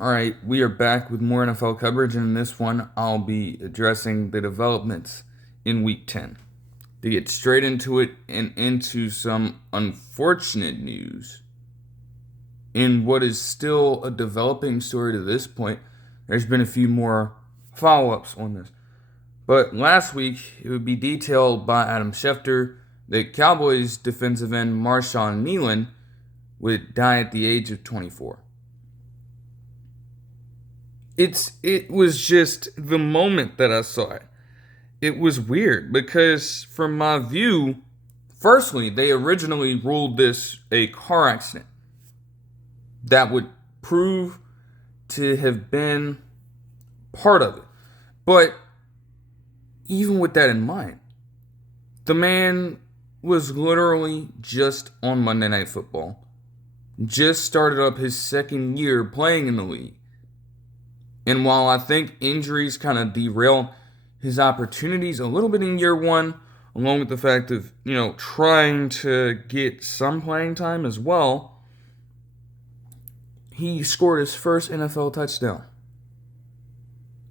All right, we are back with more NFL coverage, and in this one, I'll be addressing the developments in Week 10. To get straight into it and into some unfortunate news, in what is still a developing story to this point, there's been a few more follow-ups on this. But last week, it would be detailed by Adam Schefter that Cowboys defensive end Marshawn Kneeland would die at the age of 24. It was just the moment that I saw it. It was weird because from my view, firstly, they originally ruled this a car accident that would prove to have been part of it. But even with that in mind, the man was literally just on Monday Night Football. Just started up his second year playing in the league. And while I think injuries kind of derailed his opportunities a little bit in year one, along with the fact of, trying to get some playing time as well, he scored his first NFL touchdown.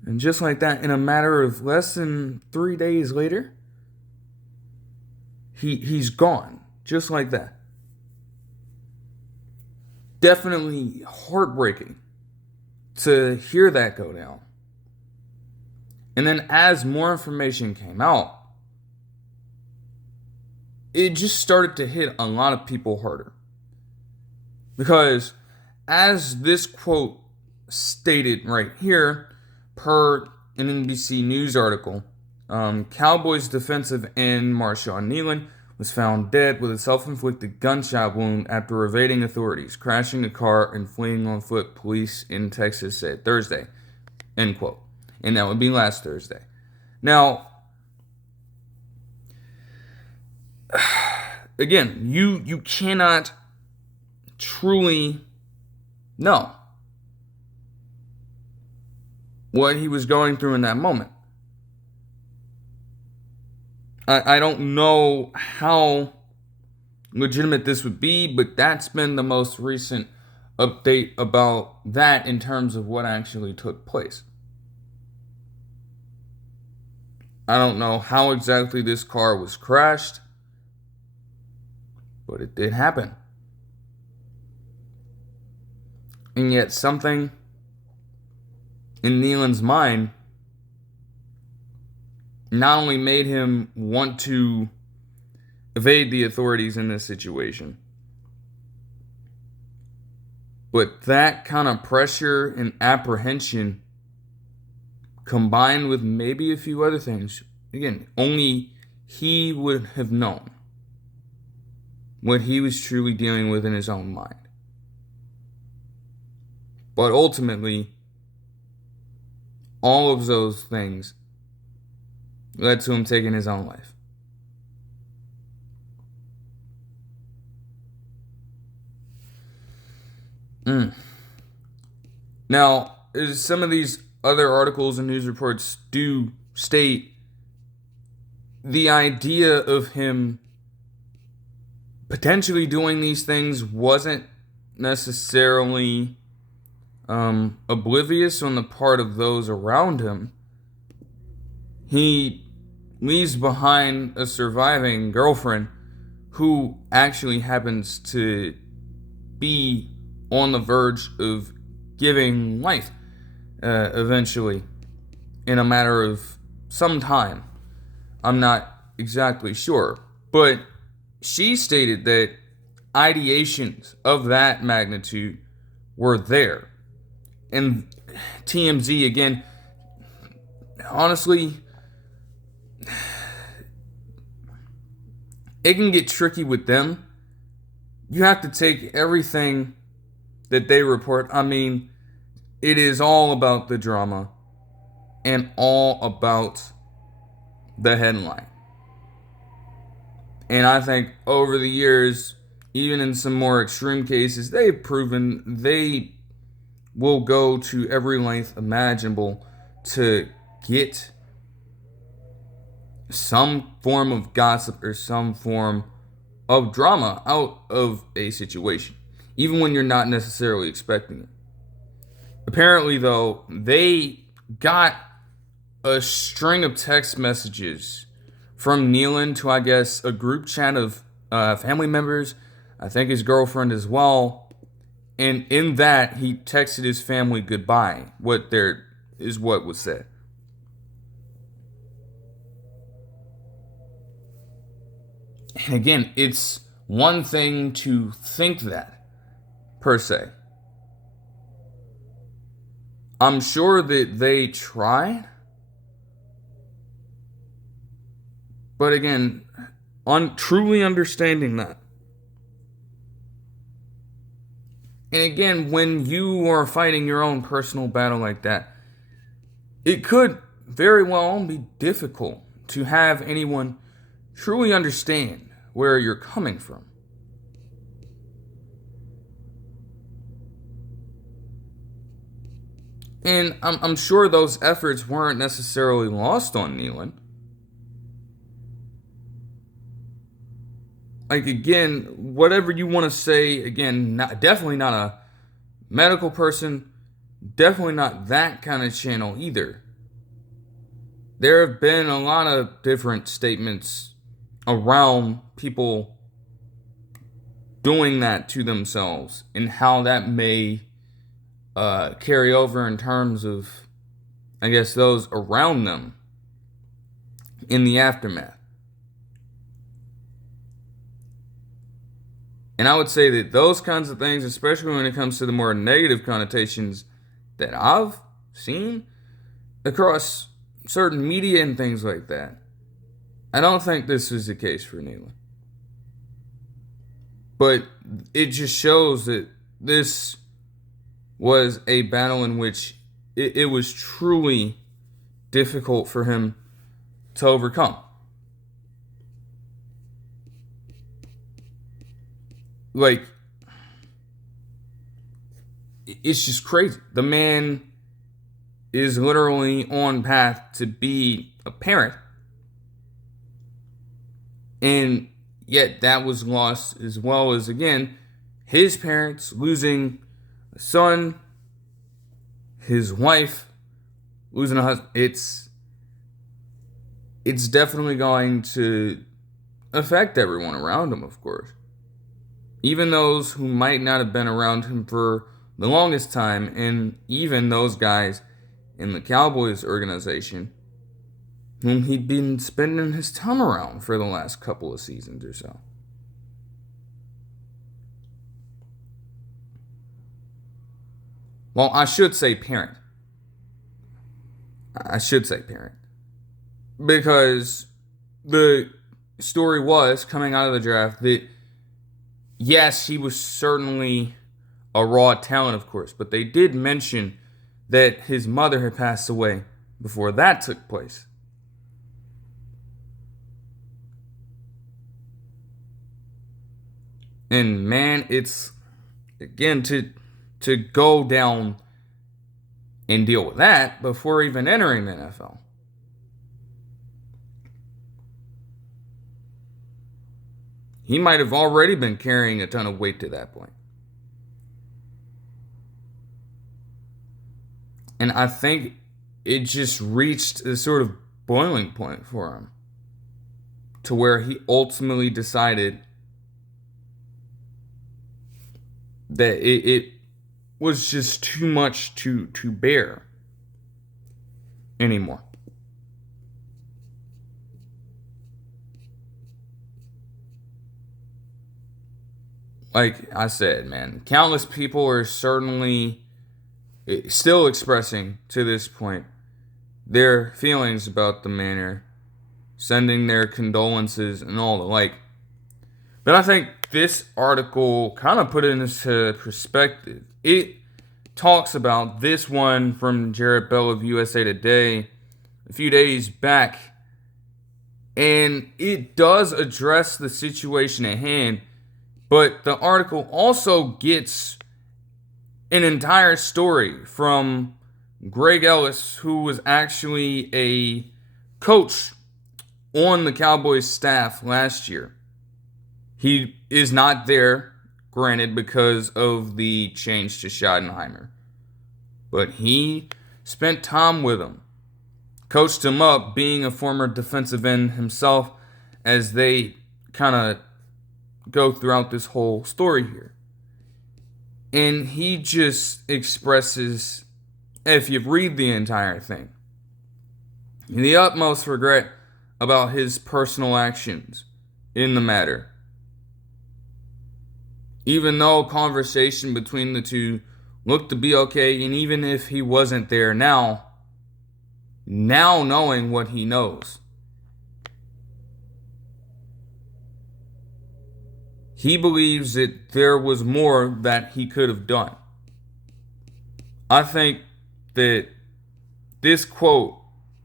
And just like that, in a matter of less than 3 days later, he's gone. Just like that. Definitely heartbreaking to hear that go down. And then as more information came out, it just started to hit a lot of people harder. Because as this quote stated right here, per an NBC News article, Cowboys defensive end Marshawn Kneeland was found dead with a self-inflicted gunshot wound after evading authorities, crashing a car and fleeing on foot, police in Texas said Thursday, end quote. And that would be last Thursday. Now, again, you cannot truly know what he was going through in that moment. I don't know how legitimate this would be, but that's been the most recent update about that in terms of what actually took place. I don't know how exactly this car was crashed, but it did happen. And yet something in Kneeland's mind not only made him want to evade the authorities in this situation, but that kind of pressure and apprehension combined with maybe a few other things, again, only he would have known what he was truly dealing with in his own mind. But ultimately, all of those things led to him taking his own life. Now, some of these other articles and news reports do state the idea of him potentially doing these things wasn't necessarily oblivious on the part of those around him. He leaves behind a surviving girlfriend who actually happens to be on the verge of giving life eventually in a matter of some time. I'm not exactly sure, but she stated that ideations of that magnitude were there. And TMZ, again, honestly, it can get tricky with them. You have to take everything that they report. I mean, it is all about the drama and all about the headline. And I think over the years, even in some more extreme cases, they've proven they will go to every length imaginable to get some form of gossip or some form of drama out of a situation, even when you're not necessarily expecting it. Apparently, though, they got a string of text messages from Kneeland to, I guess, a group chat of family members, I think his girlfriend as well. And in that, he texted his family goodbye. What was said. And again, it's one thing to think that, per se. I'm sure that they tried. But again, truly understanding that. And again, when you are fighting your own personal battle like that, it could very well be difficult to have anyone truly understand where you're coming from. And I'm sure those efforts weren't necessarily lost on Kneeland. Like, again, whatever you want to say, again, definitely not a medical person, definitely not that kind of channel either. There have been a lot of different statements around people doing that to themselves and how that may carry over in terms of, I guess, those around them in the aftermath. And I would say that those kinds of things, especially when it comes to the more negative connotations that I've seen across certain media and things like that, I don't think this is the case for Kneeland. But it just shows that this was a battle in which it was truly difficult for him to overcome. Like, it's just crazy. The man is literally on path to be a parent. And yet that was lost, as well as, again, his parents losing a son, his wife losing a husband. It's definitely going to affect everyone around him, of course. Even those who might not have been around him for the longest time, and even those guys in the Cowboys organization whom he'd been spending his time around for the last couple of seasons or so. Well, I should say parent. Because the story was, coming out of the draft, that yes, he was certainly a raw talent, of course, but they did mention that his mother had passed away before that took place. And man, it's, again, to go down and deal with that before even entering the NFL. He might have already been carrying a ton of weight to that point. And I think it just reached a sort of boiling point for him, to where he ultimately decided that it was just too much to bear anymore. Like I said, man, countless people are certainly still expressing to this point their feelings about the manner, sending their condolences and all the like. But I think this article kind of put it into perspective. It talks about this one from Jarrett Bell of USA Today a few days back, and it does address the situation at hand, but the article also gets an entire story from Greg Ellis, who was actually a coach on the Cowboys staff last year. He is not there, granted, because of the change to Schottenheimer. but he spent time with him, coached him up, being a former defensive end himself, as they kind of go throughout this whole story here. And he just expresses, if you read the entire thing, the utmost regret about his personal actions in the matter. Even though conversation between the two looked to be okay, and even if he wasn't there now knowing what he knows, he believes that there was more that he could have done. I think that this quote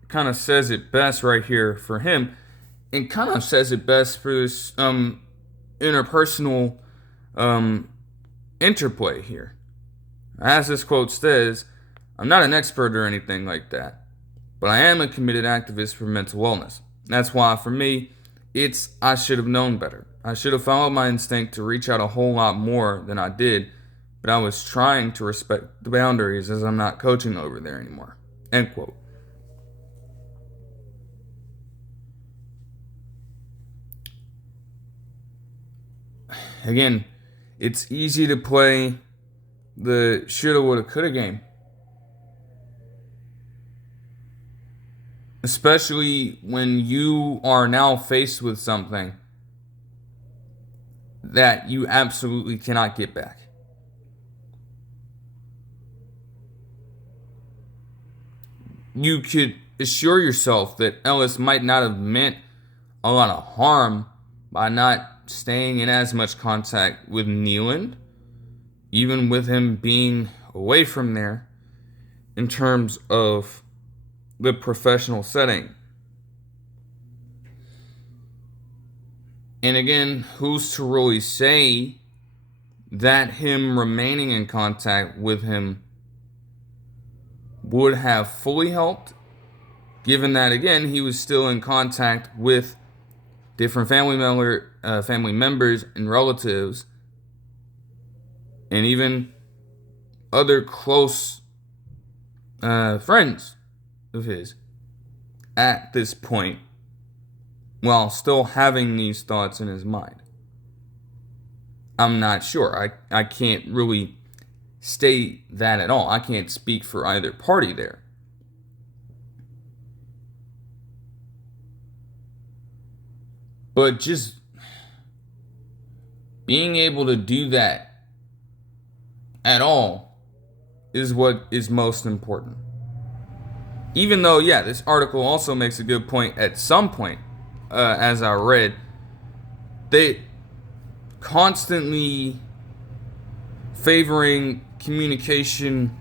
kind of says it best right here for him, and kind of says it best for this interpersonal interplay here. As this quote says, I'm not an expert or anything like that, but I am a committed activist for mental wellness. That's why, for me, I should have known better. I should have followed my instinct to reach out a whole lot more than I did, but I was trying to respect the boundaries as I'm not coaching over there anymore. End quote. Again, it's easy to play the shoulda, woulda, coulda game. Especially when you are now faced with something that you absolutely cannot get back. You could assure yourself that Ellis might not have meant a lot of harm by not staying in as much contact with Kneeland, even with him being away from there in terms of the professional setting. And again, who's to really say that him remaining in contact with him would have fully helped, given that, again, he was still in contact with different family members and relatives, and even other close friends of his at this point, while still having these thoughts in his mind. I'm not sure. I can't really state that at all. I can't speak for either party there. But just being able to do that at all is what is most important. Even though, yeah, this article also makes a good point at some point, as I read, they constantly favoring communication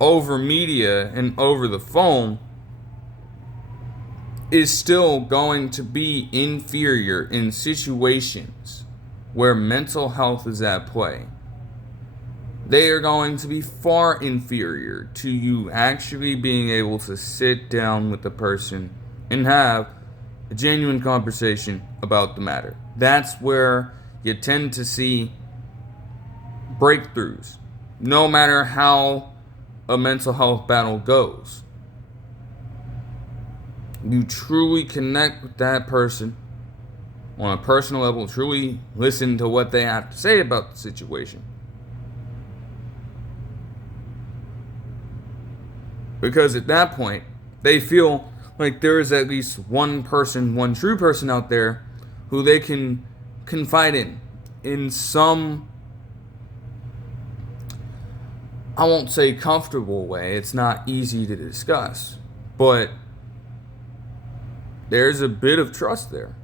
over media and over the phone is still going to be inferior in situations where mental health is at play. They are going to be far inferior to you actually being able to sit down with the person and have a genuine conversation about the matter. That's where you tend to see breakthroughs, no matter how a mental health battle goes. You truly connect with that person on a personal level, truly listen to what they have to say about the situation. Because at that point, they feel like there is at least one person, one true person out there who they can confide in some, I won't say comfortable way. It's not easy to discuss, but there's a bit of trust there.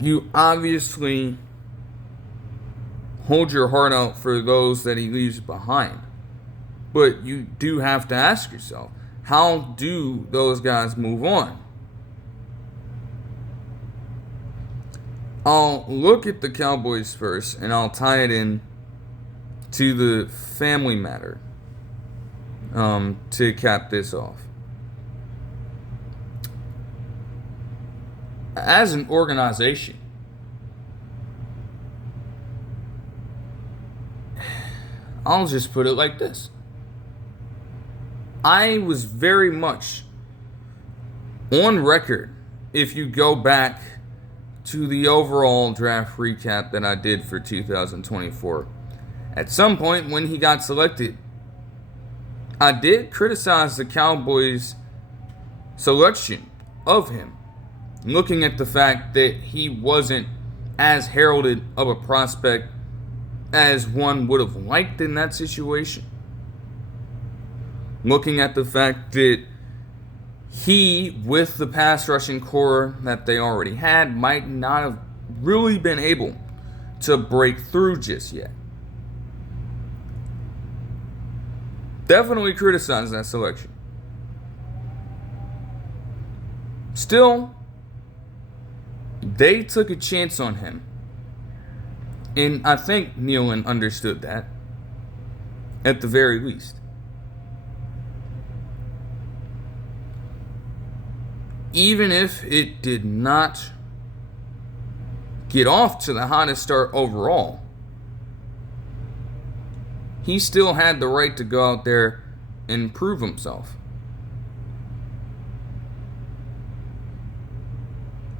You obviously hold your heart out for those that he leaves behind. But you do have to ask yourself, how do those guys move on? I'll look at the Cowboys first, and I'll tie it in to the family matter to cap this off. as an organization, I'll just put it like this. I was very much on record, if you go back to the overall draft recap that I did for 2024. At some point when he got selected, I did criticize the Cowboys' selection of him, looking at the fact that he wasn't as heralded of a prospect as one would have liked in that situation. Looking at the fact that he, with the pass rushing core that they already had, might not have really been able to break through just yet. Definitely criticize that selection. Still, they took a chance on him. And I think Kneeland understood that, at the very least. Even if it did not get off to the hottest start overall, he still had the right to go out there and prove himself.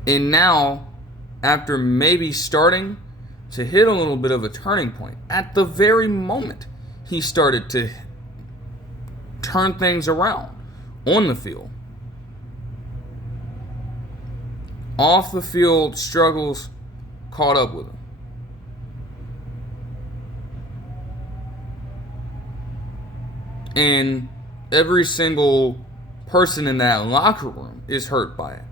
And now, after maybe starting to hit a little bit of a turning point, at the very moment he started to turn things around on the field, off the field struggles caught up with him. And every single person in that locker room is hurt by it.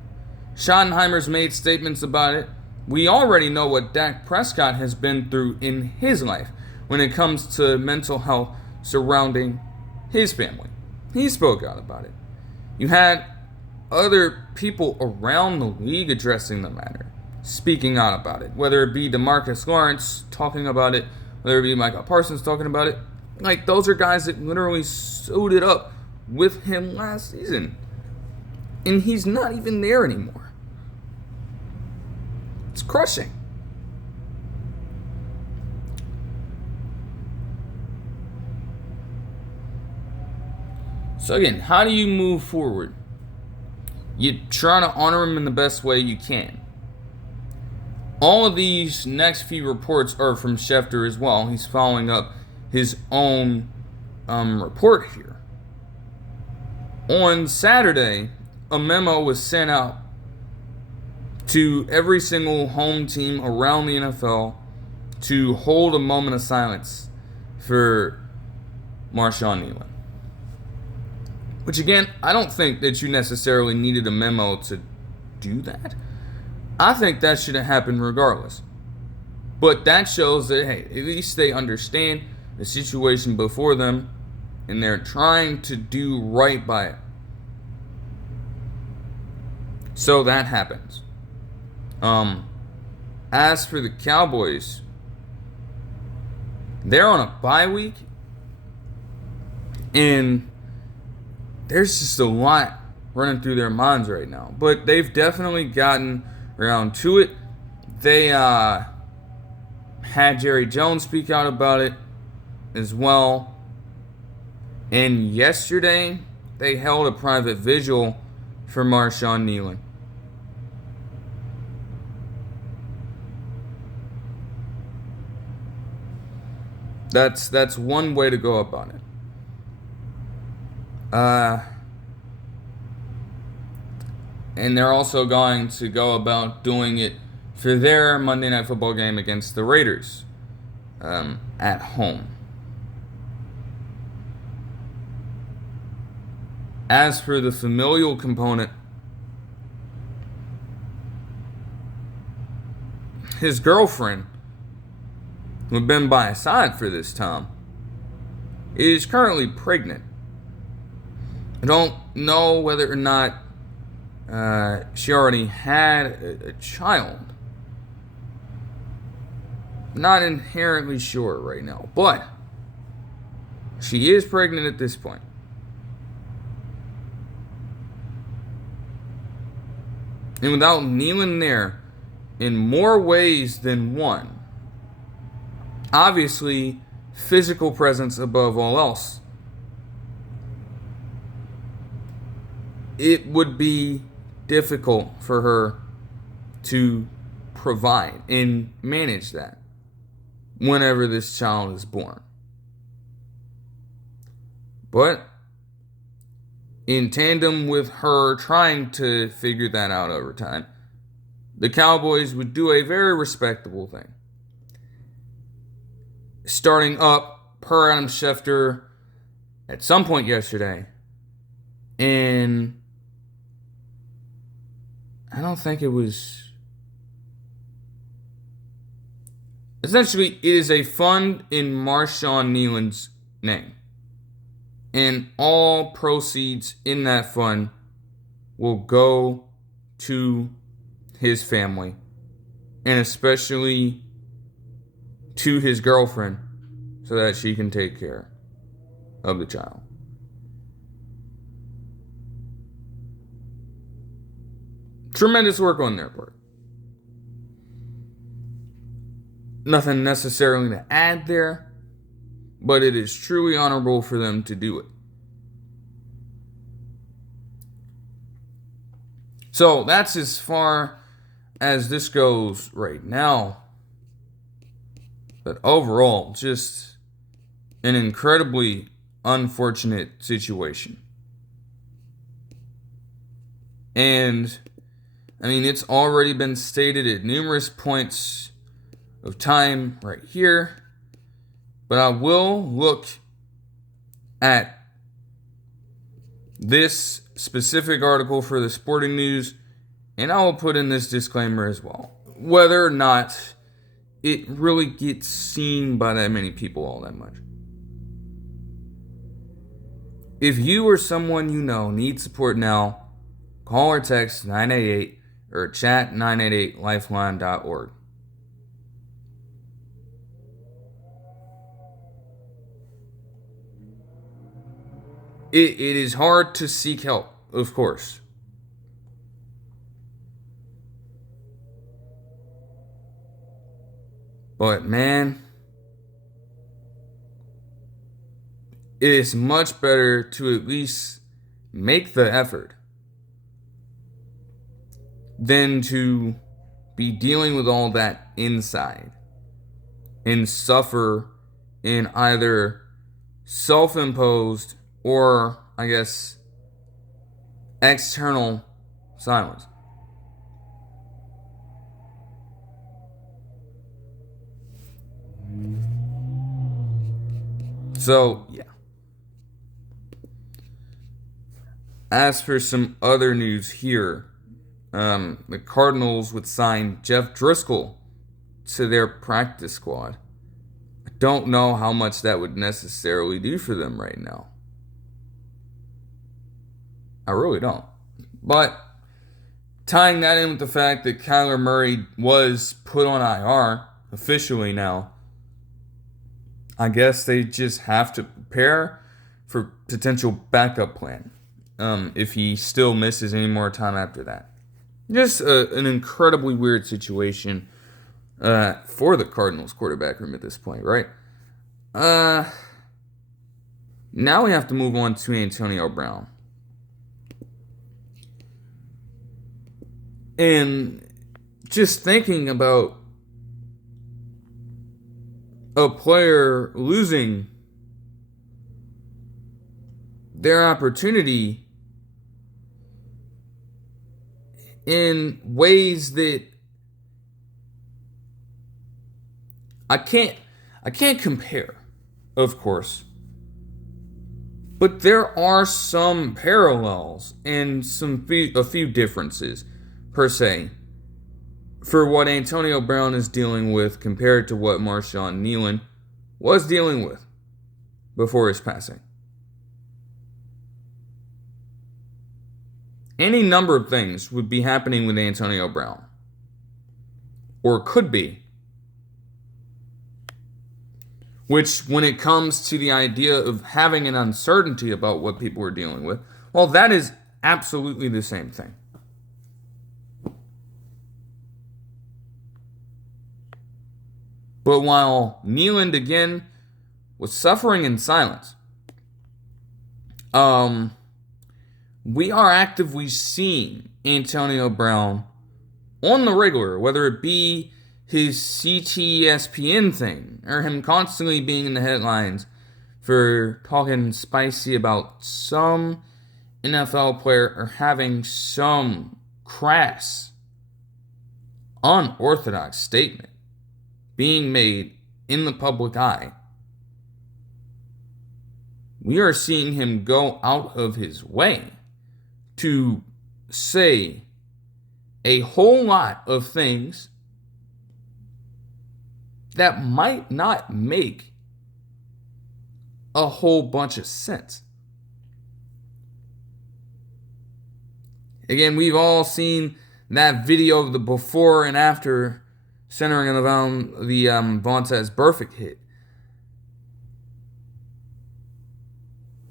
Schottenheimer's made statements about it. We already know what Dak Prescott has been through in his life when it comes to mental health surrounding his family. He spoke out about it. You had other people around the league addressing the matter, speaking out about it, whether it be DeMarcus Lawrence talking about it, whether it be Micah Parsons talking about it. Like, those are guys that literally suited up with him last season, and he's not even there anymore. It's crushing. So again, how do you move forward? You try to honor him in the best way you can. All of these next few reports are from Schefter as well. He's following up his own report here. On Saturday, a memo was sent out to every single home team around the NFL to hold a moment of silence for Marshawn Kneeland. Which, again, I don't think that you necessarily needed a memo to do that. I think that should have happened regardless. But that shows that, hey, at least they understand the situation before them, and they're trying to do right by it. So that happens. As for the Cowboys, they're on a bye week, and there's just a lot running through their minds right now. But they've definitely gotten around to it. They had Jerry Jones speak out about it as well. And yesterday, they held a private vigil for Marshawn Kneeland. That's one way to go about it. And they're also going to go about doing it for their Monday Night Football game against the Raiders at home. As for the familial component, his girlfriend, who had been by his side for this time, is currently pregnant. I don't know whether or not she already had a child. Not inherently sure right now, but she is pregnant at this point. And without Kneeland there in more ways than one, obviously physical presence above all else, it would be difficult for her to provide and manage that whenever this child is born. But in tandem with her trying to figure that out over time, the Cowboys would do a very respectable thing. Starting up, per Adam Schefter, at some point yesterday, and I don't think it was... Essentially, it is a fund in Marshawn Kneeland's name. And all proceeds in that fund will go to his family. And especially to his girlfriend, so that she can take care of the child. Tremendous work on their part. Nothing necessarily to add there, but it is truly honorable for them to do it. So that's as far as this goes right now. But overall, just an incredibly unfortunate situation. And, I mean, it's already been stated at numerous points of time right here. But I will look at this specific article for the Sporting News, and I will put in this disclaimer as well. Whether or not it really gets seen by that many people all that much. If you or someone you know needs support now, call or text 988 or chat 988lifeline.org. It is hard to seek help, of course. But man, it is much better to at least make the effort than to be dealing with all that inside and suffer in either self-imposed or, I guess, external silence. So, yeah. As for some other news here, the Cardinals would sign Jeff Driskel to their practice squad. I don't know how much that would necessarily do for them right now. I really don't. But tying that in with the fact that Kyler Murray was put on IR officially now, I guess they just have to prepare for potential backup plan if he still misses any more time after that. Just an incredibly weird situation for the Cardinals quarterback room at this point, right? Now we have to move on to Antonio Brown. And just thinking about a player losing their opportunity in ways that I can't compare, of course. But there are some parallels and a few differences, per se, for what Antonio Brown is dealing with compared to what Marshawn Kneeland was dealing with before his passing. Any number of things would be happening with Antonio Brown. Or could be. Which, when it comes to the idea of having an uncertainty about what people are dealing with, well, that is absolutely the same thing. But while Kneeland again was suffering in silence, we are actively seeing Antonio Brown on the regular, whether it be his CTESPN thing or him constantly being in the headlines for talking spicy about some NFL player or having some crass, unorthodox statement being made in the public eye. We are seeing him go out of his way to say a whole lot of things that might not make a whole bunch of sense. Again, we've all seen that video of the before and after centering around the Vontaze Burfict hit.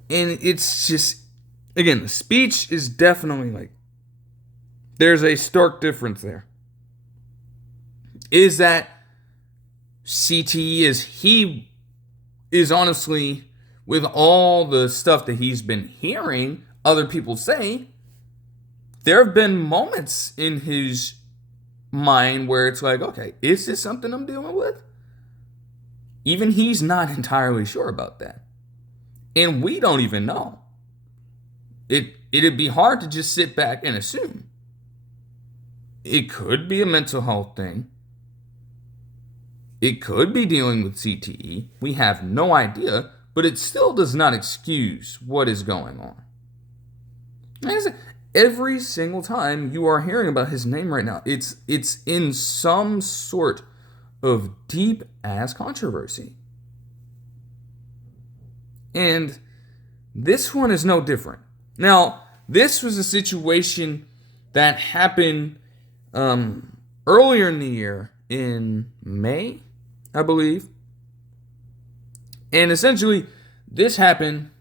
And it's just, again, the speech is definitely like, there's a stark difference there. Is that CTE he is honestly, with all the stuff that he's been hearing other people say, there have been moments in his mind where it's like, okay, is this something I'm dealing with? Even he's not entirely sure about that. And we don't even know. It'd be hard to just sit back and assume. It could be a mental health thing. It could be dealing with CTE. We have no idea, but it still does not excuse what is going on. Every single time you are hearing about his name right now, it's in some sort of deep-ass controversy. And this one is no different. Now, this was a situation that happened earlier in the year, in May, I believe. And essentially, this happened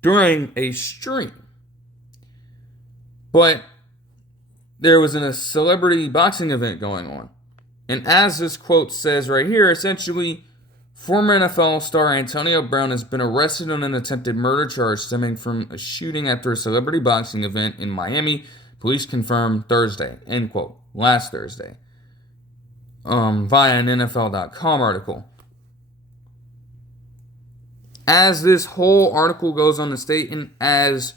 during a stream. But there was a celebrity boxing event going on. And as this quote says right here, essentially, former NFL star Antonio Brown has been arrested on an attempted murder charge stemming from a shooting after a celebrity boxing event in Miami. Police confirmed Thursday, end quote, last Thursday, via an NFL.com article. As this whole article goes on to state, and as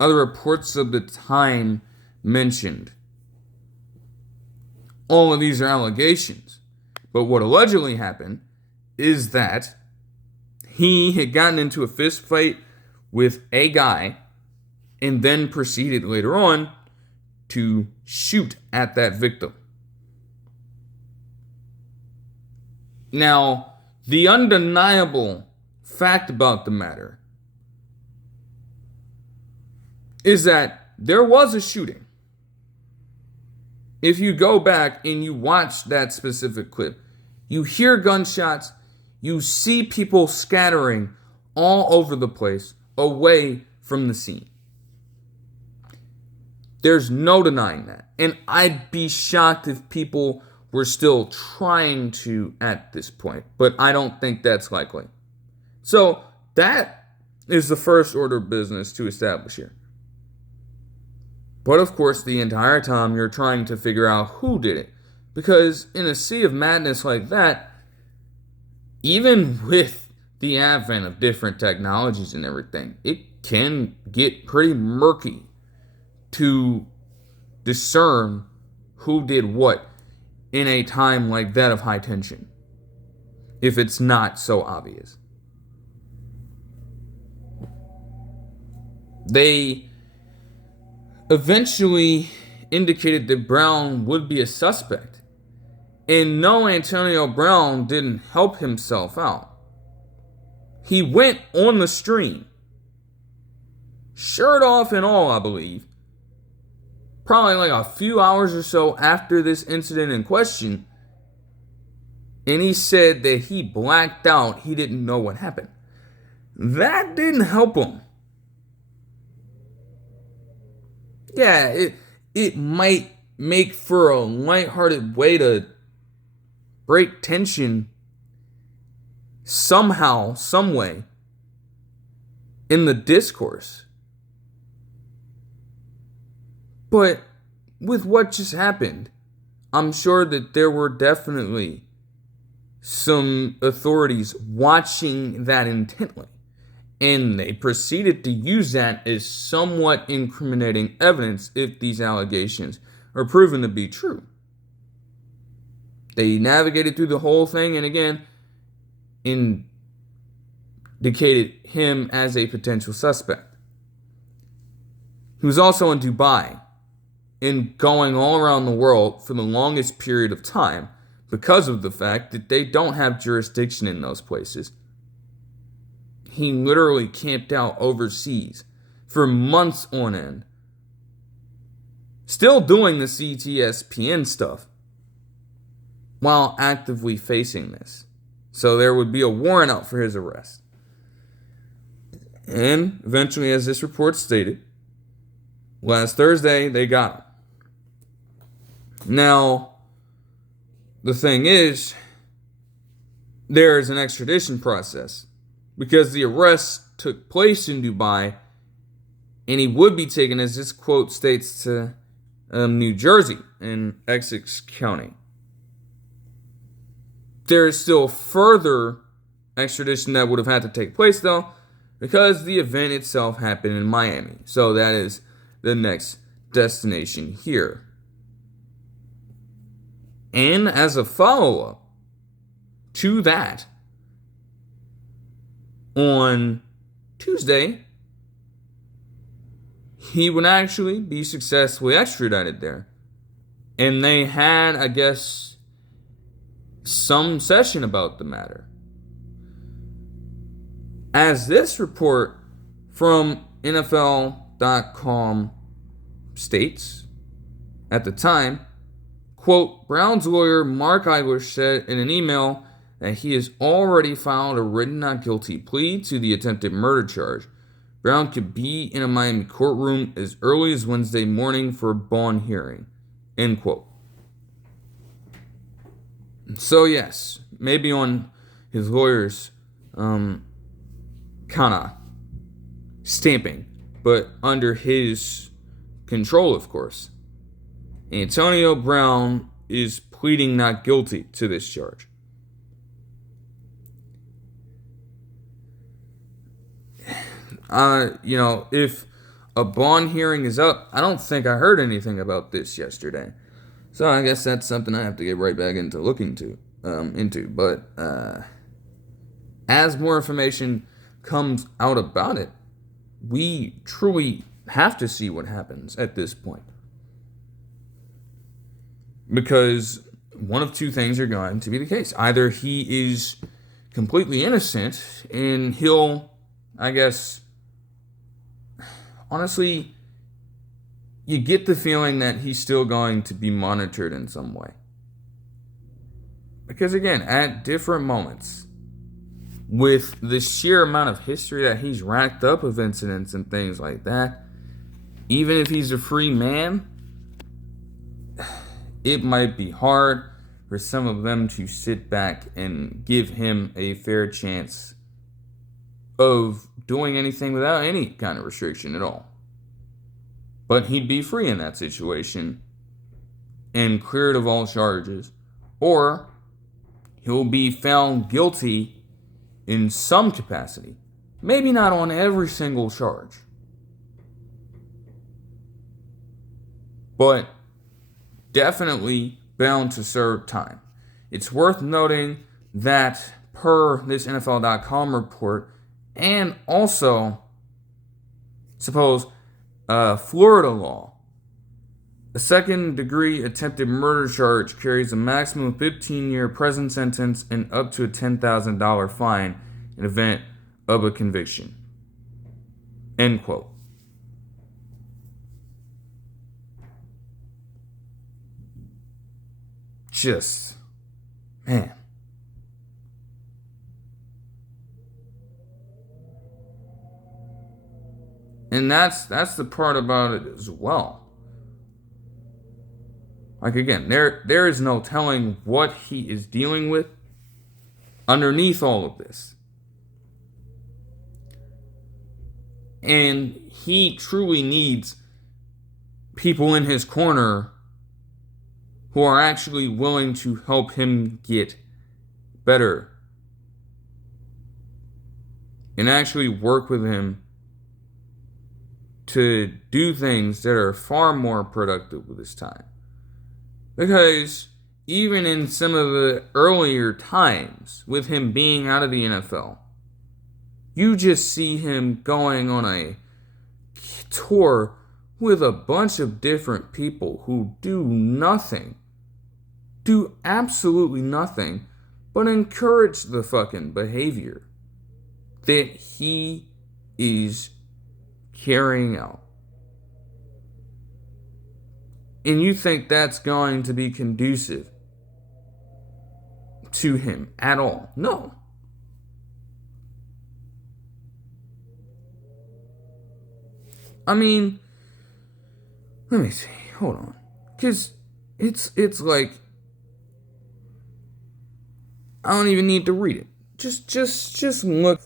other reports of the time mentioned, all of these are allegations. But what allegedly happened is that he had gotten into a fist fight with a guy and then proceeded later on to shoot at that victim. Now, the undeniable fact about the matter is that there was a shooting. If you go back and you watch that specific clip, you hear gunshots, you see people scattering all over the place away from the scene. There's no denying that. And I'd be shocked if people were still trying to at this point, but I don't think that's likely. So that is the first order of business to establish here. But of course, the entire time you're trying to figure out who did it. Because in a sea of madness like that, even with the advent of different technologies and everything, it can get pretty murky to discern who did what in a time like that of high tension, if it's not so obvious. They eventually indicated that Brown would be a suspect. And no, Antonio Brown didn't help himself out. He went on the stream, shirt off and all, I believe, probably like a few hours or so after this incident in question, and he said that he blacked out. He didn't know what happened. That didn't help him. Yeah, it might make for a lighthearted way to break tension somehow, some way, in the discourse. But with what just happened, I'm sure that there were definitely some authorities watching that intently. And they proceeded to use that as somewhat incriminating evidence if these allegations are proven to be true. They navigated through the whole thing and again indicated him as a potential suspect. He was also in Dubai and going all around the world for the longest period of time because of the fact that they don't have jurisdiction in those places. He literally camped out overseas for months on end, still doing the CTSPN stuff while actively facing this. So there would be a warrant out for his arrest. And eventually, as this report stated, last Thursday, they got him. Now, the thing is, there is an extradition process because the arrest took place in Dubai and he would be taken, as this quote states, to New Jersey in Essex County. There is still further extradition that would have had to take place, though, because the event itself happened in Miami. So that is the next destination here. And as a follow-up to that, on Tuesday, he would actually be successfully extradited there. And they had, I guess, some session about the matter. As this report from NFL.com states, at the time, quote, Brown's lawyer Mark Sanchez said in an email that he has already filed a written not guilty plea to the attempted murder charge. Brown could be in a Miami courtroom as early as Wednesday morning for a bond hearing, end quote. So yes, maybe on his lawyer's kind of stamping, but under his control, of course. Antonio Brown is pleading not guilty to this charge. If a bond hearing is up, I don't think I heard anything about this yesterday. So I guess that's something I have to get right back into looking into. But as more information comes out about it, we truly have to see what happens at this point. Because one of two things are going to be the case. Either he is completely innocent and he'll, I guess, honestly, you get the feeling that he's still going to be monitored in some way. Because again, at different moments, with the sheer amount of history that he's racked up of incidents and things like that, even if he's a free man, it might be hard for some of them to sit back and give him a fair chance of doing anything without any kind of restriction at all. But he'd be free in that situation and cleared of all charges, or he'll be found guilty in some capacity. Maybe not on every single charge, but definitely bound to serve time. It's worth noting that per this NFL.com report, and also, suppose, Florida law, a second-degree attempted murder charge carries a maximum 15-year prison sentence and up to a $10,000 fine in event of a conviction. End quote. Just, man. And that's the part about it as well. Like again, there is no telling what he is dealing with. underneath all of this. And he truly needs people in his corner who are actually willing to help him get better and actually work with him to do things that are far more productive with his time. Because even in some of the earlier times with him being out of the NFL, you just see him going on a tour with a bunch of different people who do absolutely nothing, but encourage the fucking behavior that he is carrying out. And you think that's going to be conducive to him at all? No. I mean, let me see. Hold on. Because it's like, I don't even need to read it. Just look.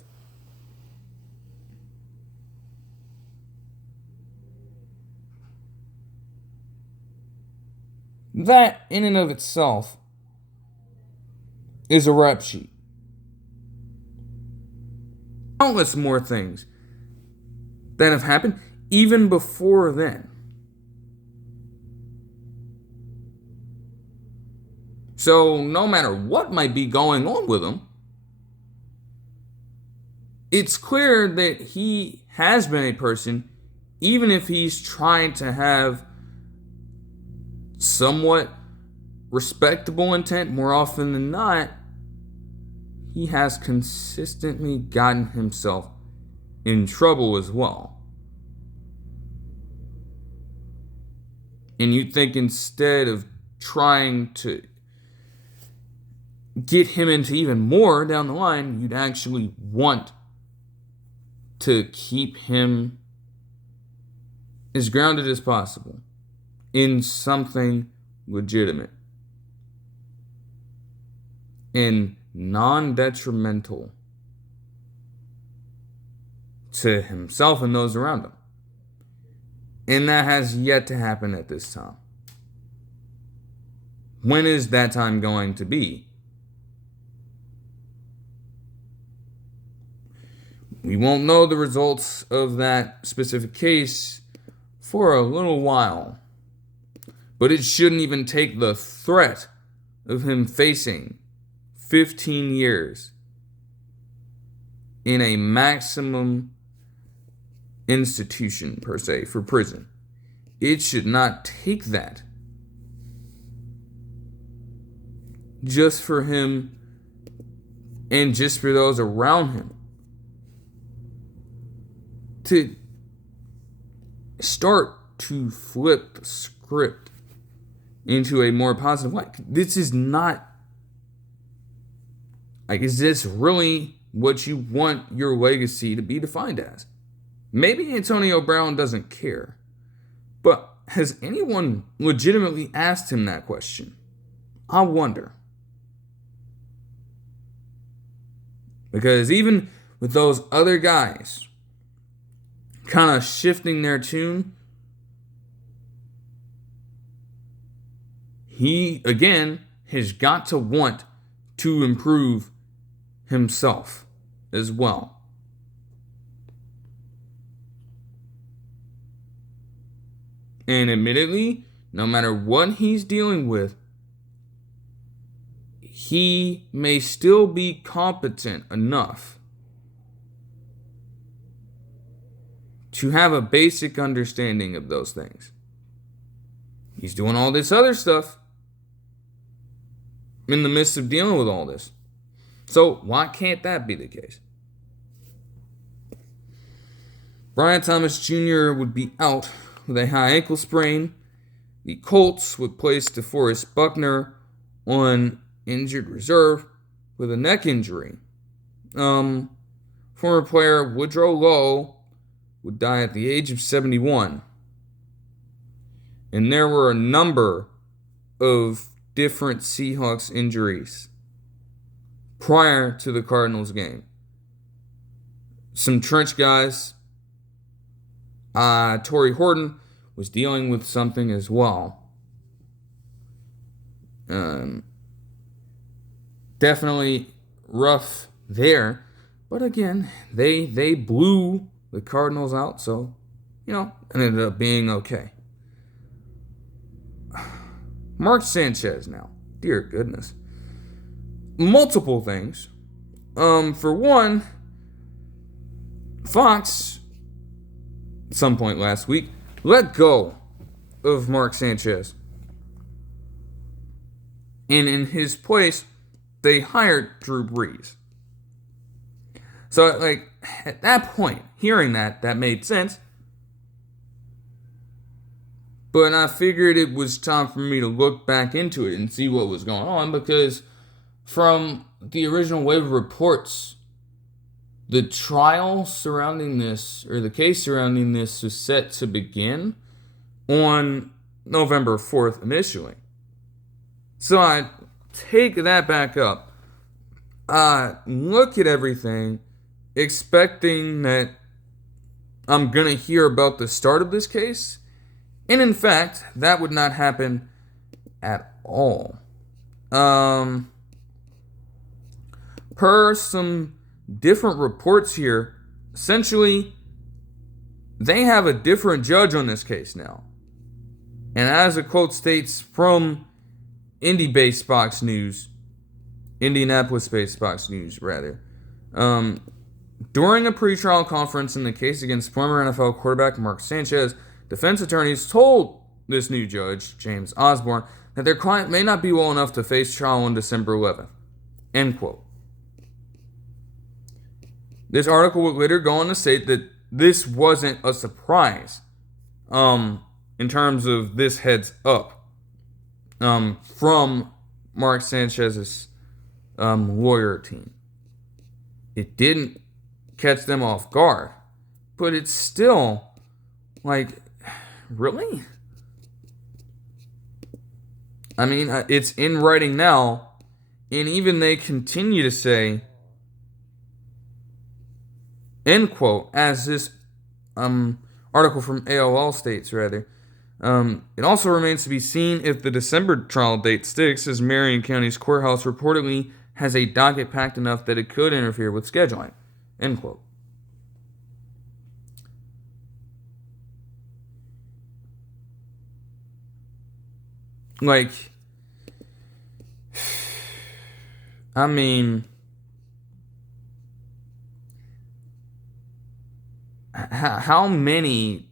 That, in and of itself, is a rap sheet. Countless more things that have happened even before then. So, no matter what might be going on with him, it's clear that he has been a person, even if he's trying to have somewhat respectable intent, more often than not, he has consistently gotten himself in trouble as well. And you'd think instead of trying to get him into even more down the line, you'd actually want to keep him as grounded as possible in something legitimate and non-detrimental to himself and those around him. And that has yet to happen at this time. When is that time going to be? We won't know the results of that specific case for a little while. But it shouldn't even take the threat of him facing 15 years in a maximum institution, per se, for prison. It should not take that just for him and just for those around him to start to flip the script into a more positive light. This is not, like, is this really what you want your legacy to be defined as? Maybe Antonio Brown doesn't care, but has anyone legitimately asked him that question? I wonder. Because even with those other guys kind of shifting their tune, he, again, has got to want to improve himself as well. And admittedly, no matter what he's dealing with, he may still be competent enough to have a basic understanding of those things. He's doing all this other stuff in the midst of dealing with all this. So why can't that be the case? Brian Thomas Jr. would be out with a high ankle sprain. The Colts would place DeForest Buckner on injured reserve with a neck injury. Former player Woodrow Lowe would die at the age of 71. And there were a number of different Seahawks injuries prior to the Cardinals game. Some trench guys. Torrey Horton was dealing with something as well. Definitely rough there. But again, they blew the Cardinals out, so, ended up being okay. Mark Sanchez now. Dear goodness. Multiple things. For one, Fox, at some point last week, let go of Mark Sanchez. And in his place, they hired Drew Brees. So, at that point, hearing that made sense. But I figured it was time for me to look back into it and see what was going on, because from the original wave of reports, the trial surrounding this, or the case surrounding this, was set to begin on November 4th initially. So I take that back up. I look at everything, expecting that I'm going to hear about the start of this case. And in fact, that would not happen at all. Per some different reports here, essentially, they have a different judge on this case now. And as a quote states from Indianapolis-based Fox News, rather, during a pretrial conference in the case against former NFL quarterback Mark Sanchez, defense attorneys told this new judge, James Osborne, that their client may not be well enough to face trial on December 11th. End quote. This article would later go on to state that this wasn't a surprise in terms of this heads up from Mark Sanchez's lawyer team. It didn't catch them off guard, but it's still really? I mean, it's in writing now, and even they continue to say, end quote, as this article from AOL states, rather. It also remains to be seen if the December trial date sticks, as Marion County's courthouse reportedly has a docket packed enough that it could interfere with scheduling. End quote. I mean, how many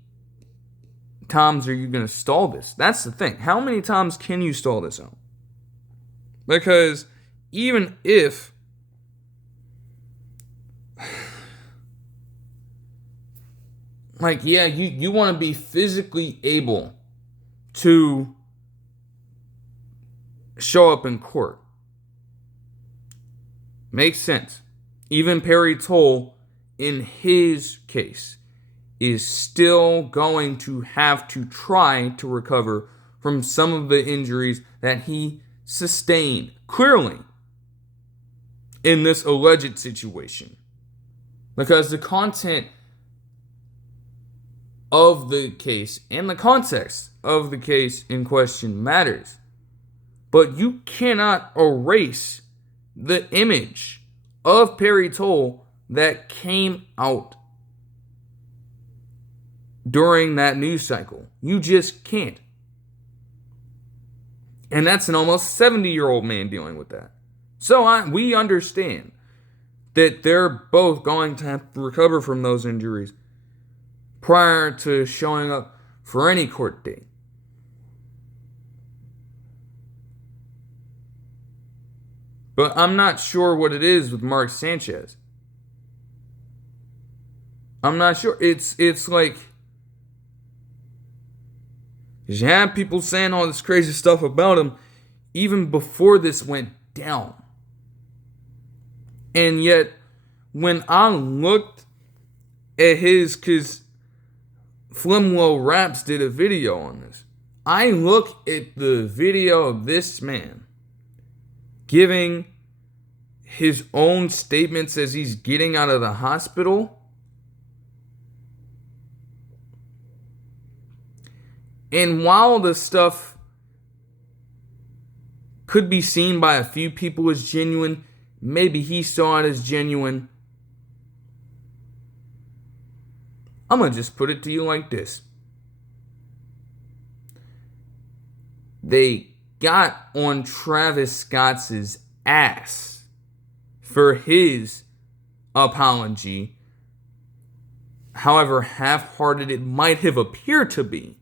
times are you going to stall this? That's the thing. How many times can you stall this out? Because even if you want to be physically able to show up in court. Makes sense. Even Perry Toll, in his case, is still going to have to try to recover from some of the injuries that he sustained, clearly, in this alleged situation. Because the content of the case and the context of the case in question matters. But you cannot erase the image of Perry Toll that came out during that news cycle. You just can't. And that's an almost 70-year-old man dealing with that. So we understand that they're both going to have to recover from those injuries prior to showing up for any court date. But I'm not sure what it is with Mark Sanchez. I'm not sure. It's like, you have people saying all this crazy stuff about him even before this went down. And yet, when I looked at because Flimlow Raps did a video on this, I look at the video of this man giving his own statements as he's getting out of the hospital. And while the stuff could be seen by a few people as genuine, maybe he saw it as genuine. I'm going to just put it to you like this. They got on Travis Scott's ass for his apology, however half-hearted it might have appeared to be,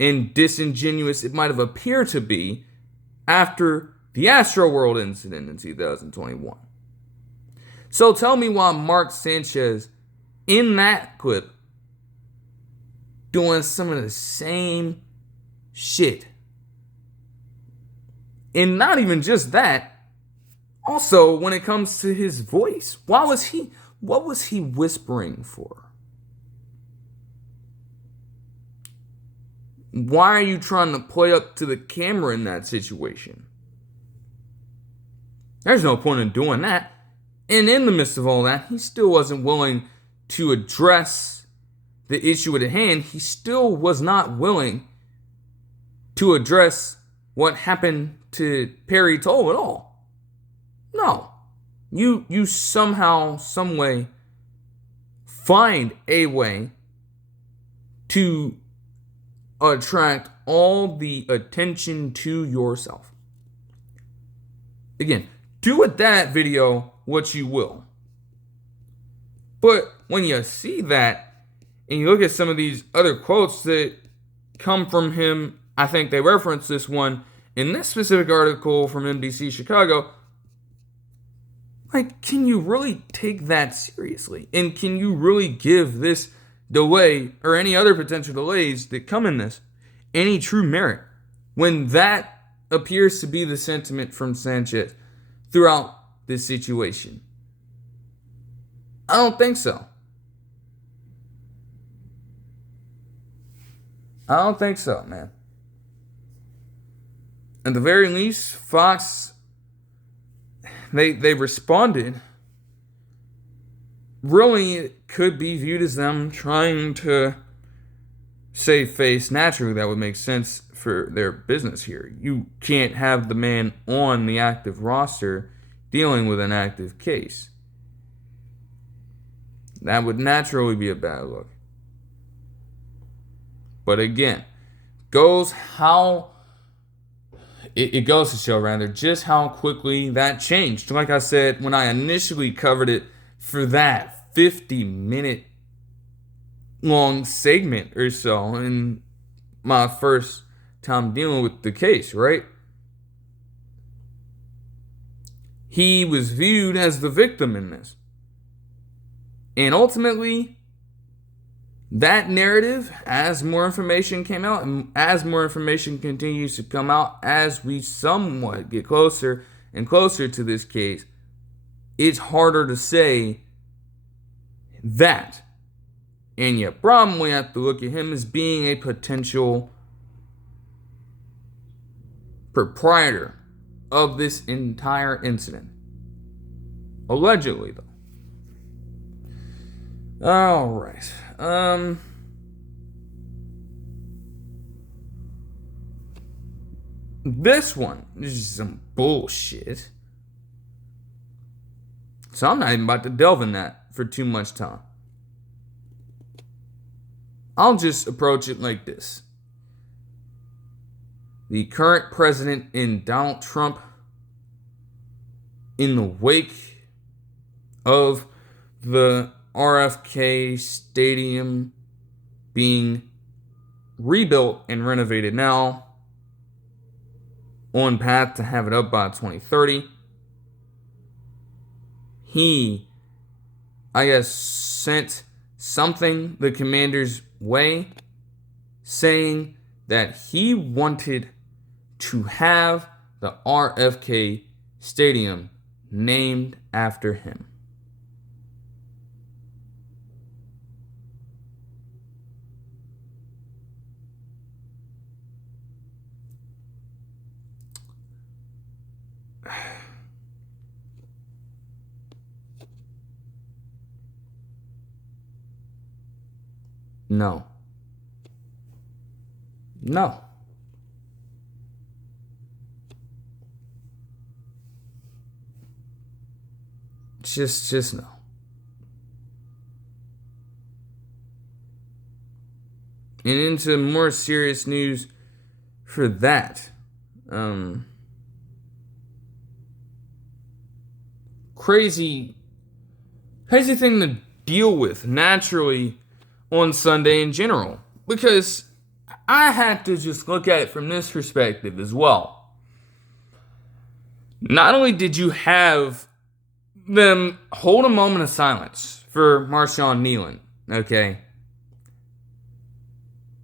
and disingenuous it might have appeared to be after the Astroworld incident in 2021. So tell me why Mark Sanchez, in that clip, doing some of the same shit. And not even just that, also when it comes to his voice, what was he whispering for? Why are you trying to play up to the camera in that situation? There's no point in doing that. And in the midst of all that, he still wasn't willing to address the issue at hand. He still was not willing to address what happened to Perry Toll at all. No. You somehow, some way, find a way to attract all the attention to yourself. Again, do with that video what you will. But when you see that, and you look at some of these other quotes that come from him, I think they reference this one in this specific article from NBC Chicago. Like, can you really take that seriously? And can you really give this delay, or any other potential delays that come in this, any true merit, when that appears to be the sentiment from Sanchez throughout this situation? I don't think so. I don't think so, man. At the very least, Fox, they responded. Really, it could be viewed as them trying to save face. Naturally, that would make sense for their business here. You can't have the man on the active roster dealing with an active case. That would naturally be a bad look. But again, it goes to show, rather, just how quickly that changed. Like I said, when I initially covered it for that 50-minute long segment or so in my first time dealing with the case, right? He was viewed as the victim in this. And ultimately, that narrative, as more information came out, and as more information continues to come out, as we somewhat get closer and closer to this case, it's harder to say that. And you probably have to look at him as being a potential proprietor of this entire incident. Allegedly, though. Alright. This one is some bullshit. So I'm not even about to delve in that for too much time. I'll just approach it like this. The current president and Donald Trump, in the wake of the RFK Stadium being rebuilt and renovated now, on path to have it up by 2030, he, I guess, sent something the Commanders' way, saying that he wanted to have the RFK Stadium named after him. No. No. Just no. And into more serious news for that. Crazy thing to deal with naturally on Sunday in general. Because I had to just look at it from this perspective as well. Not only did you have them hold a moment of silence for Marshawn Kneeland, okay?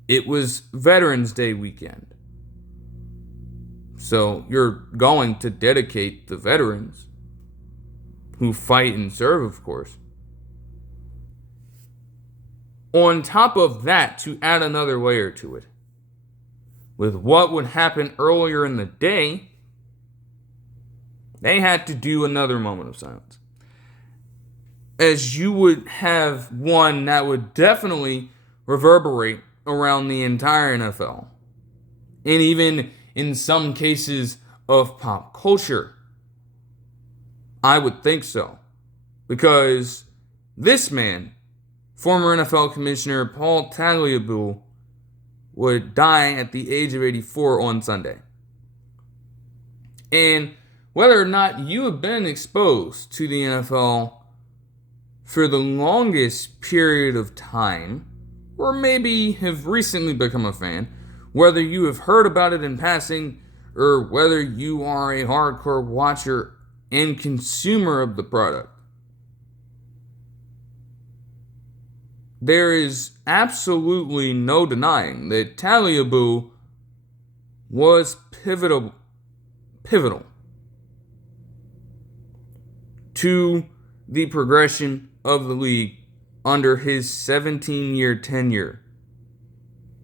It was Veterans Day weekend. So you're going to dedicate the veterans who fight and serve, of course. On top of that, to add another layer to it, with what would happen earlier in the day, they had to do another moment of silence. As you would have one that would definitely reverberate around the entire NFL. And even in some cases of pop culture. I would think so. Because this man, former NFL Commissioner Paul Tagliabue, would die at the age of 84 on Sunday. And whether or not you have been exposed to the NFL for the longest period of time, or maybe have recently become a fan, whether you have heard about it in passing, or whether you are a hardcore watcher and consumer of the product, there is absolutely no denying that Tagliabue was pivotal to the progression of the league under his 17-year tenure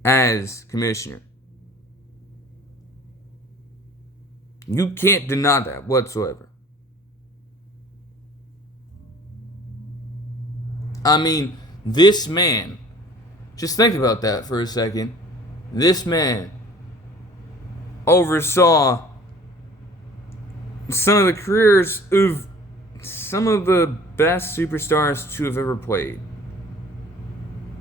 as commissioner. You can't deny that whatsoever. I mean, this man, just think about that for a second. This man oversaw some of the careers of some of the best superstars to have ever played.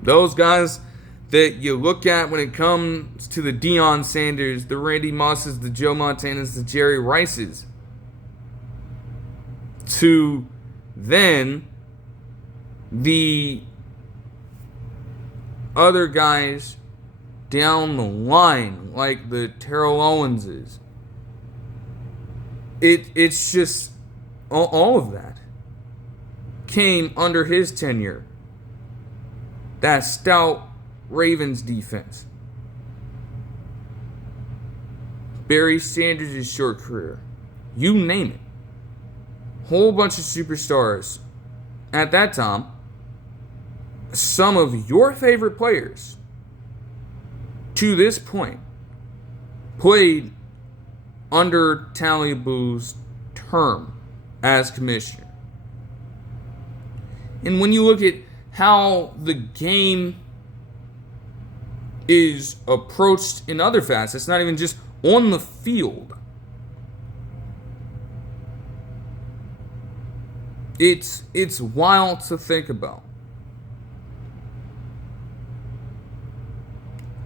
Those guys that you look at when it comes to the Deion Sanders, the Randy Mosses, the Joe Montanas, the Jerry Rices, to then the other guys down the line, like the Terrell Owenses. It's just all of that came under his tenure. That stout Ravens defense. Barry Sanders' short career. You name it. Whole bunch of superstars. At that time, some of your favorite players to this point played under Tagliabue's term as commissioner. And when you look at how the game is approached in other facets, not even just on the field, it's wild to think about.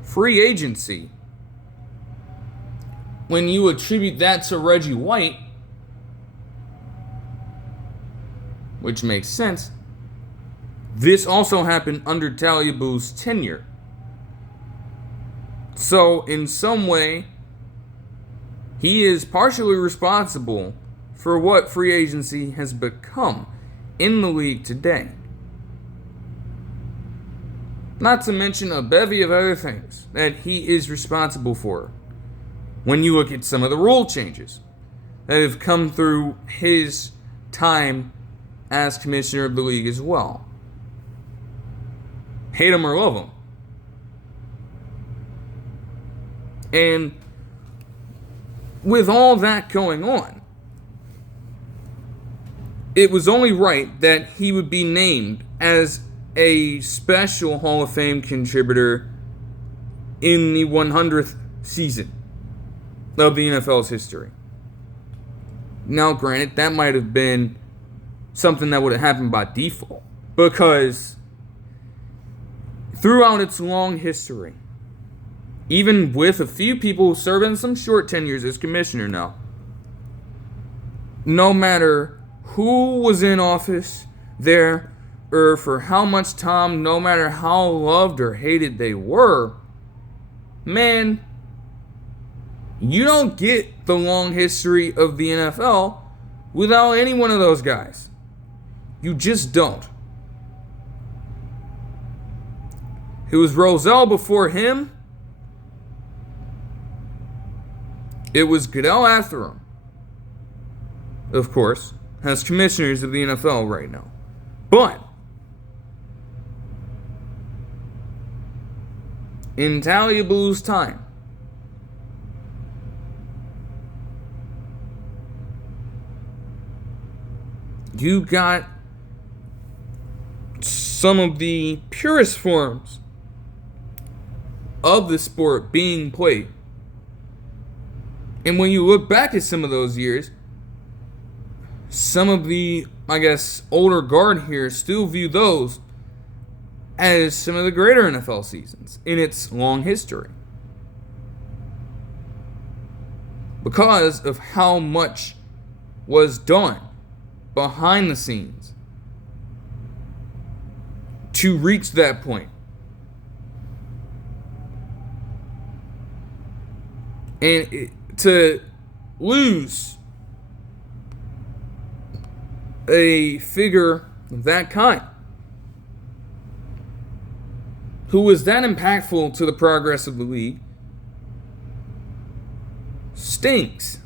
Free agency, when you attribute that to Reggie White, which makes sense, this also happened under Tagliabue's tenure. So, in some way, he is partially responsible for what free agency has become in the league today. Not to mention a bevy of other things that he is responsible for. When you look at some of the rule changes that have come through his time as commissioner of the league as well. Hate him or love him. And with all that going on, it was only right that he would be named as a special Hall of Fame contributor in the 100th season of the NFL's history. Now, granted, that might have been something that would have happened by default, because throughout its long history, even with a few people serving some short tenures as commissioner now, no matter who was in office there, or for how much time, no matter how loved or hated they were, man, you don't get the long history of the NFL without any one of those guys. You just don't. It was Roselle before him. It was Goodell after him, of course, as commissioners of the NFL right now. But in Tagliabue's time, you got some of the purest forms of the sport being played. And when you look back at some of those years, some of the, I guess, older guard here still view those as some of the greater NFL seasons in its long history, because of how much was done behind the scenes to reach that point. And to lose a figure of that kind, who was that impactful to the progress of the league, stinks.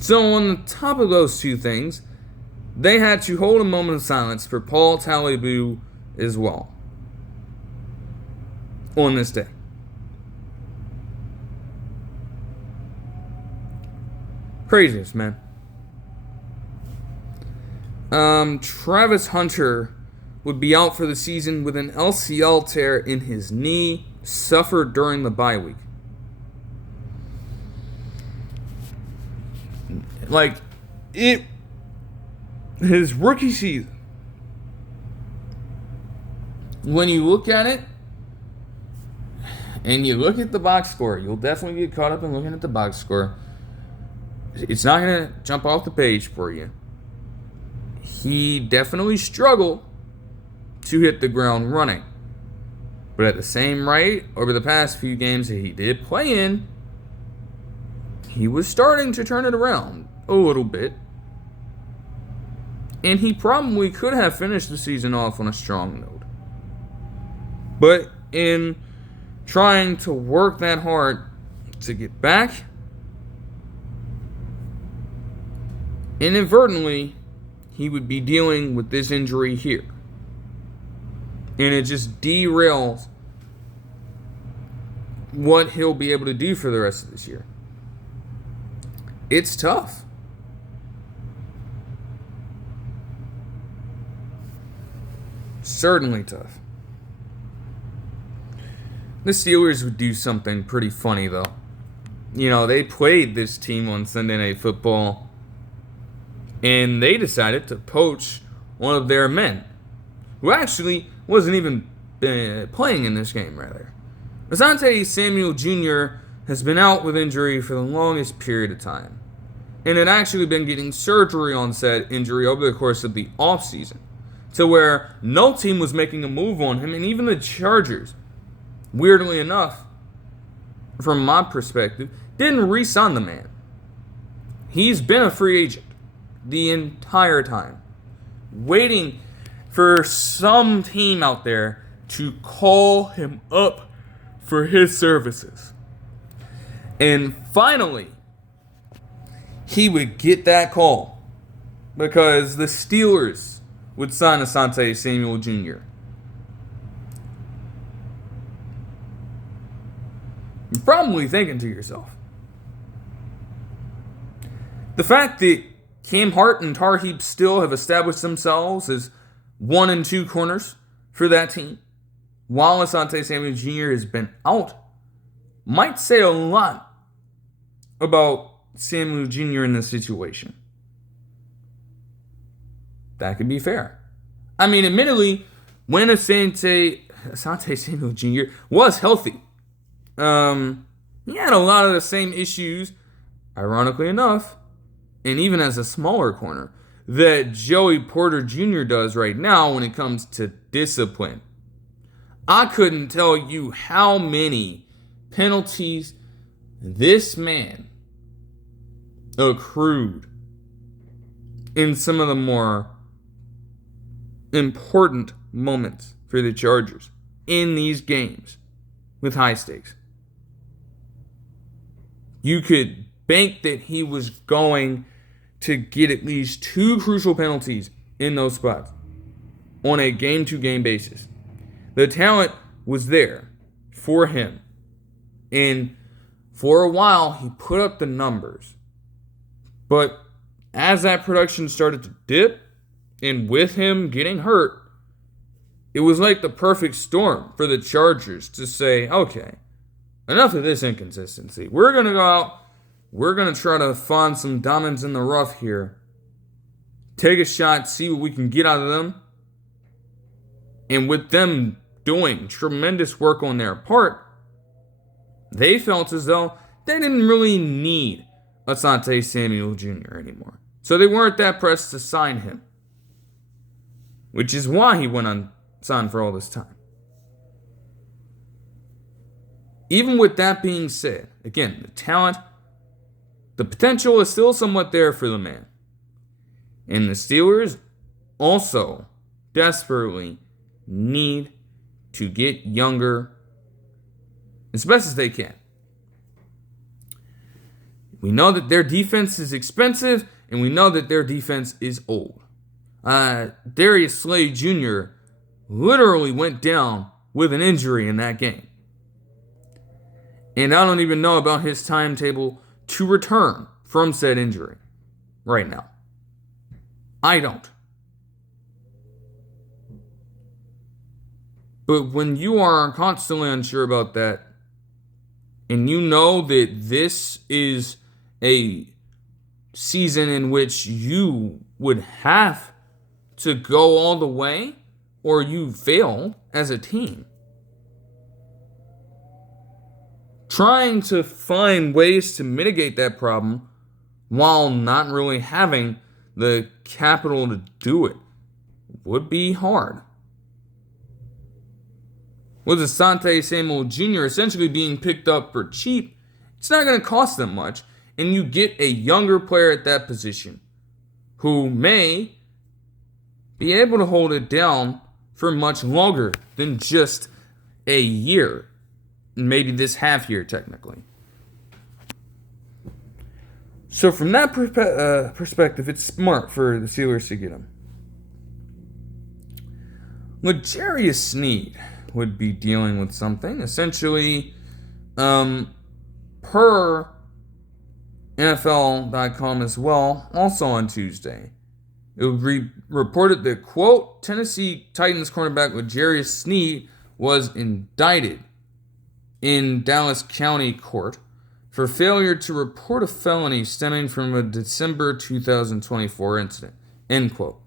So on the top of those two things, they had to hold a moment of silence for Paul Tagliabue as well on this day. Craziness, man. Travis Hunter would be out for the season with an LCL tear in his knee, suffered during the bye week. His rookie season, when you look at it, and you look at the box score, you'll definitely get caught up in looking at the box score. It's not going to jump off the page for you. He definitely struggled to hit the ground running. But at the same rate, over the past few games that he did play in, he was starting to turn it around a little bit. And he probably could have finished the season off on a strong note. But in trying to work that hard to get back, inadvertently, he would be dealing with this injury here. And it just derails what he'll be able to do for the rest of this year. It's tough. Certainly tough. The Steelers would do something pretty funny, though. You know, they played this team on Sunday Night Football, and they decided to poach one of their men, who actually wasn't even playing in this game, rather. Asante Samuel Jr. has been out with injury for the longest period of time, and had actually been getting surgery on said injury over the course of the offseason, to where no team was making a move on him, and even the Chargers, weirdly enough, from my perspective, didn't re-sign the man. He's been a free agent the entire time, waiting for some team out there to call him up for his services. And finally, he would get that call, because the Steelers would sign Asante Samuel Jr. You're probably thinking to yourself, the fact that Cam Hart and Tar Heaps still have established themselves as 1 and 2 corners for that team, while Asante Samuel Jr. has been out, might say a lot about Samuel Jr. in this situation. That could be fair. I mean, admittedly, when Asante Samuel Jr. was healthy, he had a lot of the same issues, ironically enough, and even as a smaller corner, that Joey Porter Jr. does right now when it comes to discipline. I couldn't tell you how many penalties this man accrued in some of the more important moments for the Chargers in these games with high stakes. You could bank that he was going to get at least 2 crucial penalties in those spots on a game-to-game basis. The talent was there for him. And for a while, he put up the numbers. But as that production started to dip, and with him getting hurt, it was like the perfect storm for the Chargers to say, okay, enough of this inconsistency. We're going to go out. We're going to try to find some diamonds in the rough here. Take a shot, see what we can get out of them. And with them doing tremendous work on their part, they felt as though they didn't really need Asante Samuel Jr. anymore. So they weren't that pressed to sign him. Which is why he went unsigned for all this time. Even with that being said, again, the talent, the potential is still somewhat there for the man. And the Steelers also desperately need to get younger as best as they can. We know that their defense is expensive, and we know that their defense is old. Darius Slay Jr. literally went down with an injury in that game. And I don't even know about his timetable to return from said injury right now. I don't. But when you are constantly unsure about that, and you know that this is a season in which you would have to go all the way, or you fail as a team, trying to find ways to mitigate that problem while not really having the capital to do it would be hard. With Asante Samuel Jr. essentially being picked up for cheap, it's not going to cost them much, and you get a younger player at that position who may be able to hold it down for much longer than just a year. Maybe this half year, technically. So from that perspective, it's smart for the Steelers to get him. L'Jarius Sneed would be dealing with something. Essentially, per NFL.com as well, also on Tuesday. It was reported that, quote, Tennessee Titans cornerback L'Jarius Sneed was indicted in Dallas County Court for failure to report a felony stemming from a December 2024 incident, end quote.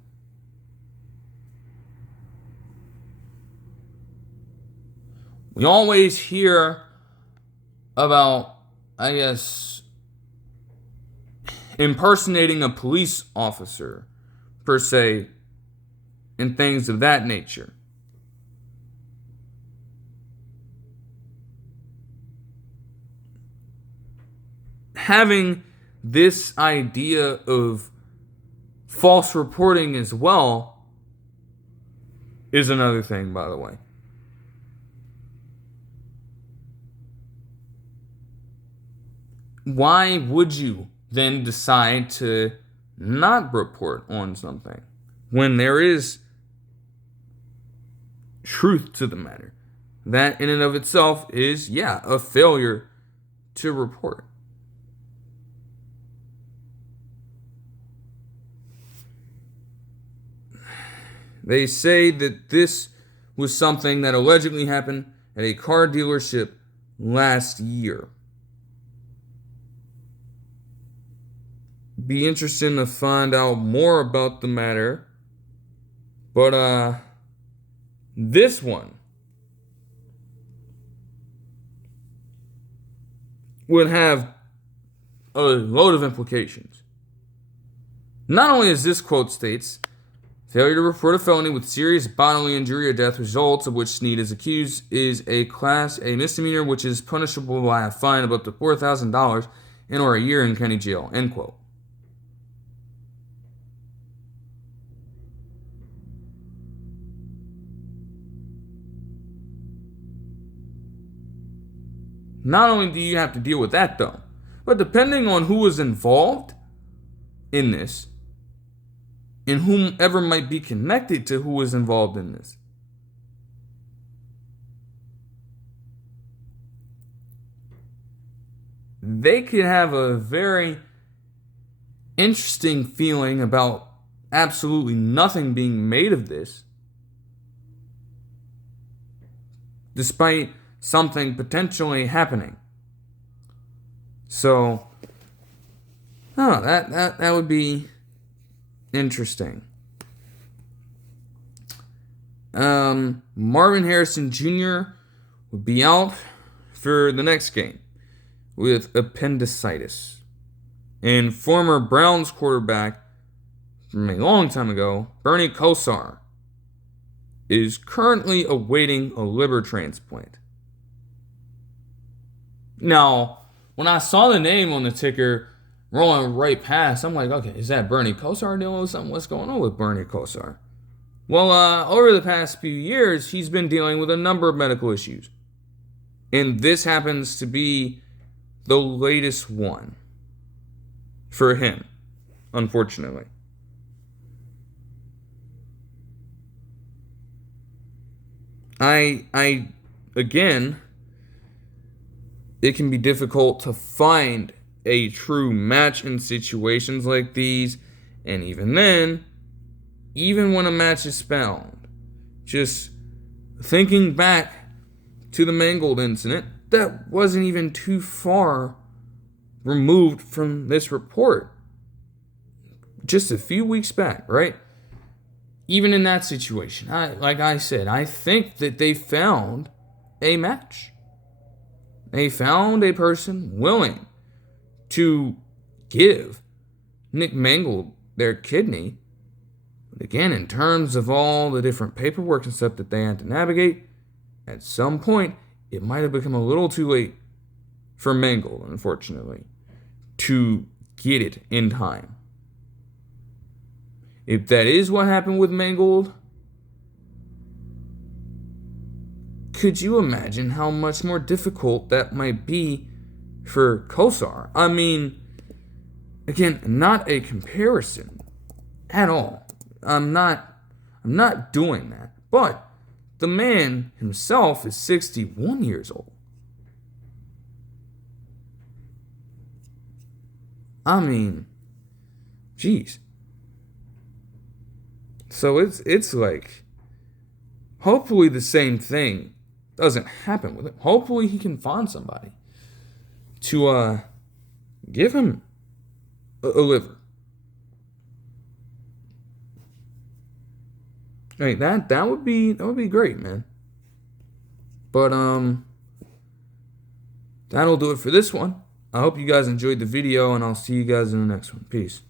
We always hear about, impersonating a police officer, per se, and things of that nature. Having this idea of false reporting as well is another thing, by the way. Why would you then decide to not report on something when there is truth to the matter? That in and of itself is, a failure to report. They say that this was something that allegedly happened at a car dealership last year. Be interesting to find out more about the matter. But this one would have a load of implications. Not only as this quote states, failure to report a felony with serious bodily injury or death, results of which Sneed is accused, is a Class A misdemeanor, which is punishable by a fine of up to $4,000 and or a year in county jail, end quote. Not only do you have to deal with that, though, but depending on who is involved in this, and whomever might be connected to who is involved in this, they could have a very interesting feeling about absolutely nothing being made of this, despite something potentially happening. So, that would be interesting. Marvin Harrison Jr. would be out for the next game with appendicitis. And former Browns quarterback from a long time ago, Bernie Kosar, is currently awaiting a liver transplant. Now, when I saw the name on the ticker rolling right past, I'm like, okay, is that Bernie Kosar dealing with something? What's going on with Bernie Kosar? Well, over the past few years, he's been dealing with a number of medical issues. And this happens to be the latest one for him, unfortunately. Again, it can be difficult to find a true match in situations like these. And even then, even when a match is found, just thinking back to the Mangold incident, that wasn't even too far removed from this report. Just a few weeks back, right? Even in that situation, like I said, I think that they found a match. They found a person willing to give Nick Mangold their kidney. But again, in terms of all the different paperwork and stuff that they had to navigate, at some point, it might have become a little too late for Mangold, unfortunately, to get it in time. If that is what happened with Mangold, could you imagine how much more difficult that might be for Kosar? I mean, again, not a comparison at all. I'm not doing that. But the man himself is 61 years old. I mean, geez. So it's like, hopefully the same thing doesn't happen with him. Hopefully he can find somebody to give him a liver. Right, that would be great, man. But that'll do it for this one. I hope you guys enjoyed the video, and I'll see you guys in the next one. Peace.